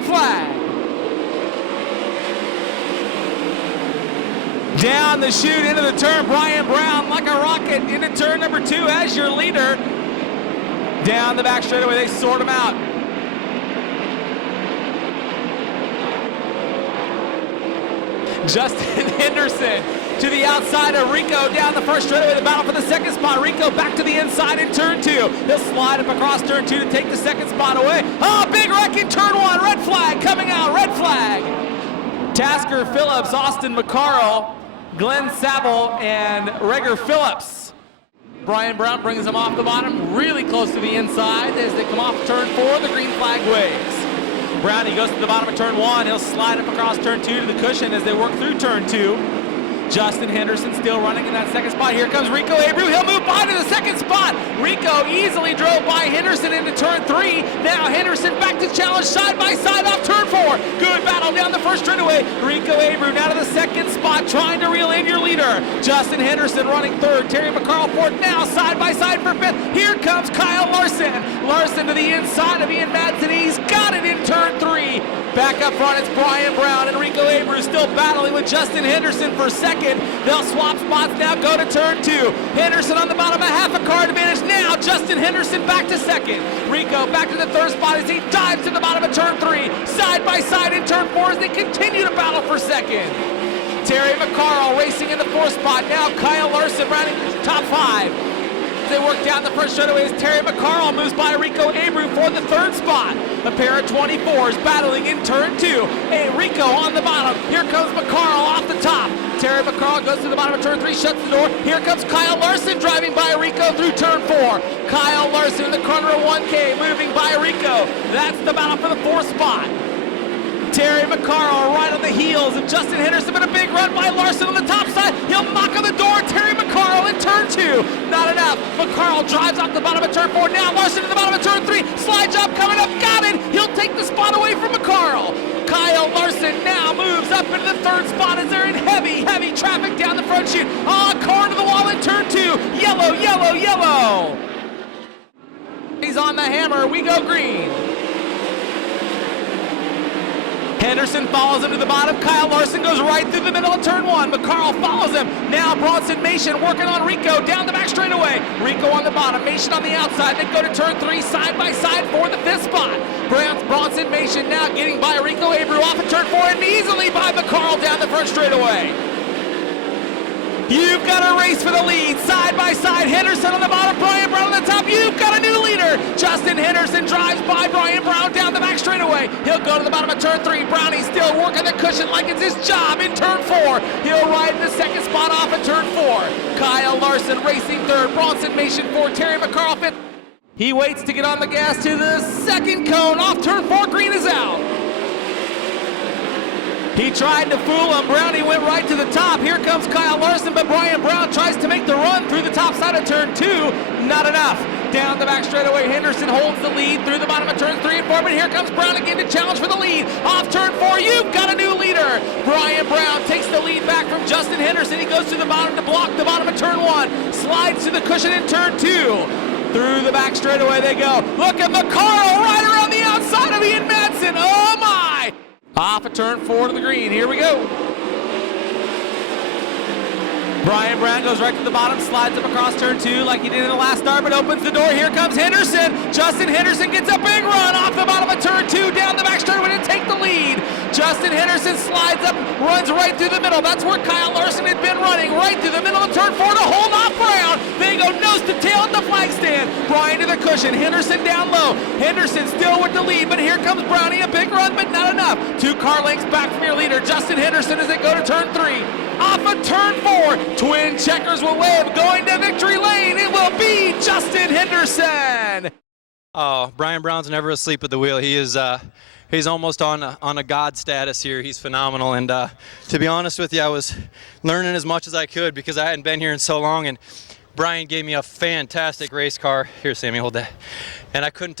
green flag. Down the chute into the turn, Brian Brown like a rocket into turn number 2 as your leader. Down the back straightaway, they sort him out. Justin Henderson to the outside of Rico down the first straightaway, the battle for the second spot. Rico back to the inside in turn 2. He'll slide up across turn 2 to take the second spot away. Oh, big wreck in turn 1. Red flag coming out, red flag. Tasker Phillips, Austin McCarl, Glenn Saville, and Reger Phillips. Brian Brown brings them off the bottom, really close to the inside as they come off turn 4. The green flag waves. Brownie goes to the bottom of turn 1. He'll slide up across turn 2 to the cushion as they work through turn 2. Justin Henderson still running in that second spot. Here comes Rico Abreu. He'll move by to the second spot. Rico easily drove by Henderson into turn 3. Now Henderson back to challenge side by side off turn 4. Good battle down the first straightaway. Rico Abreu now to the second spot, trying to reel in your leader. Justin Henderson running third. Terry McCarl fourth. Now side by side for fifth. Here comes Kyle Larson. Larson to the inside of Ian Madsen. He's got it in turn 3. Back up front, it's Brian Brown and Rico Abreu still battling with Justin Henderson for second. They'll swap spots now, go to turn 2. Henderson on the bottom, a half a car advantage. Now Justin Henderson back to second. Rico back to the third spot as he dives to the bottom of turn 3. Side by side in turn 4 as they continue to battle for second. Terry McCarl racing in the fourth spot. Now Kyle Larson rounding top 5. They work down the first straightaway as Terry McCarl moves by Rico Abreu for the third spot. A pair of 24s battling in turn 2. Hey, Rico on the bottom. Here comes McCarl off the top. Terry McCarl goes to the bottom of turn 3, shuts the door. Here comes Kyle Larson driving by Rico through turn 4. Kyle Larson in the corner of 1K moving by Rico. That's the battle for the fourth spot. Terry McCarl right on the heels of Justin Henderson, but a big run by Larson on the top side. He'll knock on the door. Terry McCarl in turn 2. Not enough. McCarl drives off the bottom of turn 4. Now Larson to the bottom of turn 3. Slide job coming up. Got it. He'll take the spot away from McCarl. Kyle Larson now moves up into the third spot as they're in heavy traffic down the front chute. Car to the wall in turn 2. Yellow, yellow, yellow. He's on the hammer. We go green. Henderson follows him to the bottom. Kyle Larson goes right through the middle of turn 1. McCarl follows him. Now Bronson Mason working on Rico down the back straightaway. Rico on the bottom, Mason on the outside. They go to turn 3 side by side for the fifth spot. Bronson Mason now getting by Rico Abreu off of turn 4 and easily by McCarl down the front straightaway. You've got a race for the lead, side by side. Henderson on the bottom, Brian Brown on the top. You've got a new leader. Justin Henderson drives by Brian Brown down the back straightaway. He'll go to the bottom of turn 3. Brownie still working the cushion like it's his job in turn 4. He'll ride in the second spot off of turn 4. Kyle Larson racing third. Bronson Mason fourth. Terry McCarl fifth. He waits to get on the gas to the second cone. Off turn 4, green is out. He tried to fool him. Brownie went right to the top. Here comes Kyle Larson, but Brian Brown tries to make the run through the top side of turn 2. Not enough. Down the back straightaway, Henderson holds the lead through the bottom of turns 3 and 4, but here comes Brown again to challenge for the lead. Off turn 4, you've got a new leader. Brian Brown takes the lead back from Justin Henderson. He goes to the bottom to block the bottom of turn 1. Slides to the cushion in turn 2. Through the back straightaway they go. Look at McCarl right around the outside of Ian Madsen. Oh my! Off of turn 4 to the green. Here we go. Brian Brown goes right to the bottom, slides up across turn 2 like he did in the last start, but opens the door. Here comes Henderson. Justin Henderson gets a big run off the bottom of turn 2, down the back straightaway to take the lead. Justin Henderson slides up, runs right through the middle. That's where Kyle Larson had been running, right through the middle of turn 4 to hold off Brown. They go nose to tail at the flag stand. Brian to the cushion, Henderson down low. Henderson still with the lead, but here comes Brownie, a big run, but not enough. 2 car lengths back from your leader, Justin Henderson, as they go to turn 3. Off of turn 4, twin checkers will wave, going to victory lane. It will be Justin Henderson. Oh, Brian Brown's never asleep at the wheel. He is, he's almost on a god status here. He's phenomenal. And to be honest with you, I was learning as much as I could because I hadn't been here in so long. And Brian gave me a fantastic race car. Here, Sammy, hold that. And I couldn't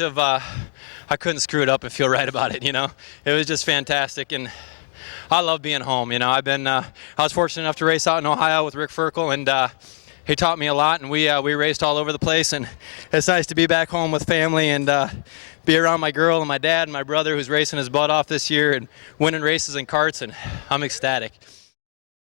screw it up and feel right about it. You know, it was just fantastic. And I love being home. You know, I was fortunate enough to race out in Ohio with Rick Ferkel, and he taught me a lot, and we raced all over the place, and it's nice to be back home with family and be around my girl and my dad and my brother who's racing his butt off this year and winning races in karts, and I'm ecstatic.